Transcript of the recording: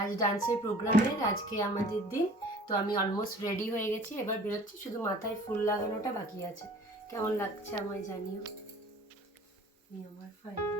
আজ ডান্সের প্রোগ্রামের আজকে আমাদের দিন। তো আমি অলমোস্ট রেডি হয়ে গেছি, এবার বেরোচ্ছি, শুধু মাথায় ফুল লাগানোটা বাকি আছে। কেমন লাগছে আমায় জানিও। এই আমার ফাইনাল।